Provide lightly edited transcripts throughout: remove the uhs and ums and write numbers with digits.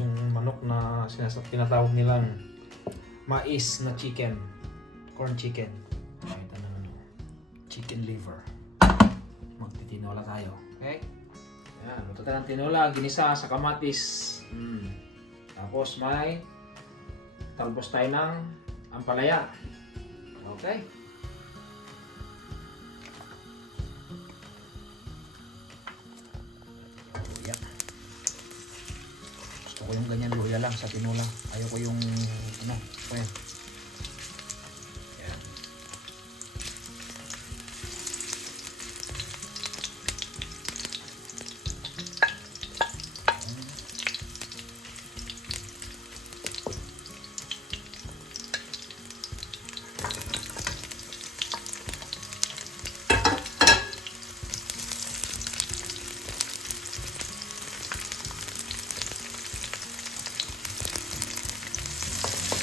yung manok na tinatawag nilang mais na chicken. Corn chicken. Ito na ano. Chicken liver. Magtitinola tayo. Okay? Ayan, luto tayo ng tinola. Ginisa sa kamatis. Tapos may talbos tayo ng ampalaya. Okay? Luya. Gusto ko yung ganyan luya lang sa tinola. Ayaw ko yung ano, okay. Ayan.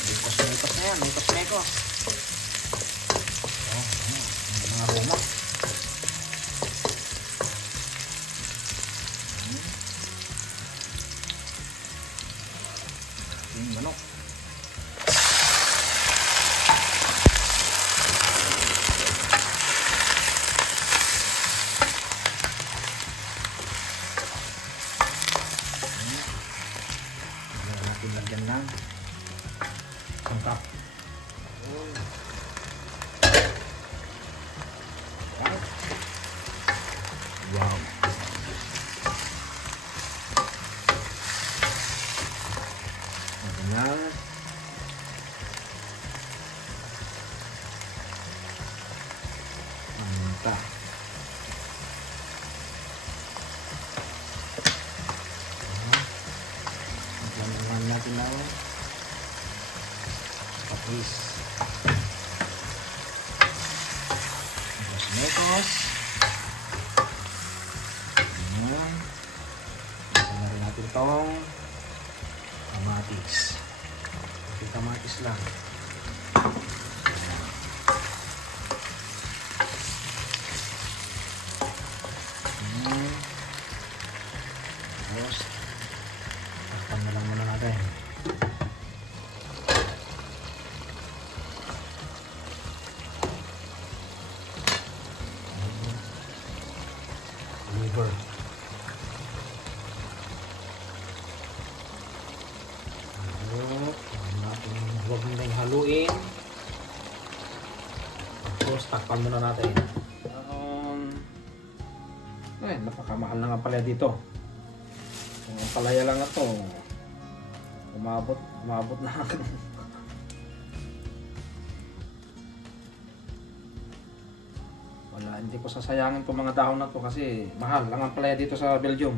Mekos na yan, mekos. Oh, mga aroma. Yung manok. Natin lagyan ng sangkap. Wow. Magandang manta. Magandang natin na tapos mekos. Ayan. Ito na rin natin itong kamatis. Ito kamatis lang. Ayan. Tapos takpan na lang muna natin. Liver. Huwag mo na haluin. Tapos takpan muna natin. Napakamahal na nga pala dito. Kung ang palaya lang ito, umabot na. Wala, hindi ko sasayangin itong mga dahon na to kasi mahal lang ang palaya dito sa Belgium.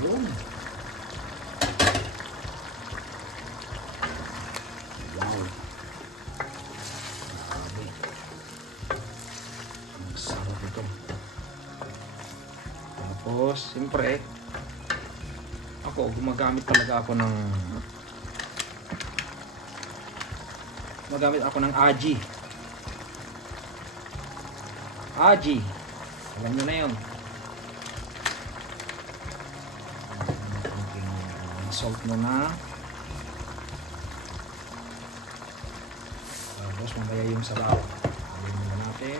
Yun. Wow. Grabe. Ang sarap ito. Tapos, siyempre, gumagamit ako ng aji. Aji. Alam nyo na yun. Salt muna. Tapos mamaya yung sabaw. Alin muna natin.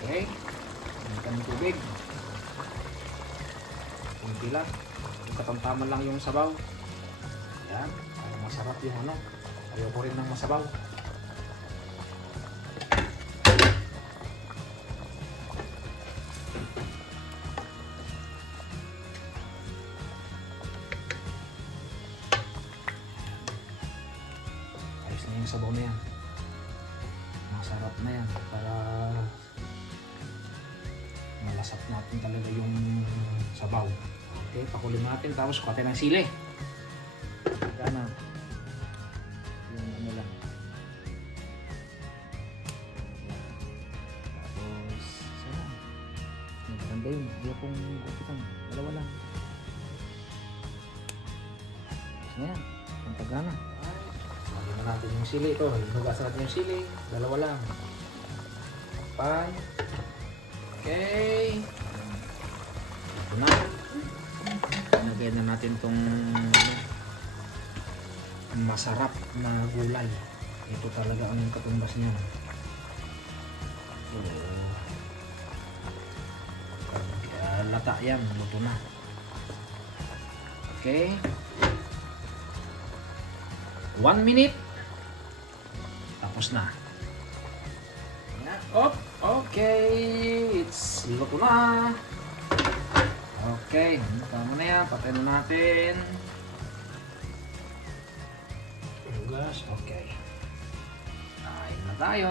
Okay. Initan ng tubig. Kunti lang. Katamtaman lang yung sabaw. Ayan. Para masarap yung ano. Ayoko rin ng masabaw. Ayos na yung sabaw na yan. Masarap na yan. Para malasap natin talaga yung sabaw. Okay, pakulim natin tapos kuha tayo ng sili. Pagana. Yung ano lang. Tapos, sana. Maganda yun. Hindi akong gupitan. Dalawa lang. Tapos na yan. Ang pagana. Lagyan na natin yung sili ito. Hinugasan natin yung sili. Dalawa lang. Pan. Okay. Ito na. Lagyan na natin itong masarap na gulay. Ito talaga ang katumbas niya. So, lata yan. Luto na. Okay. 1 minute. Tapos na. Oh, okay. It's luto na. Okay. Tama na yan. Patay na natin. Hugas. Okay. Kain na tayo.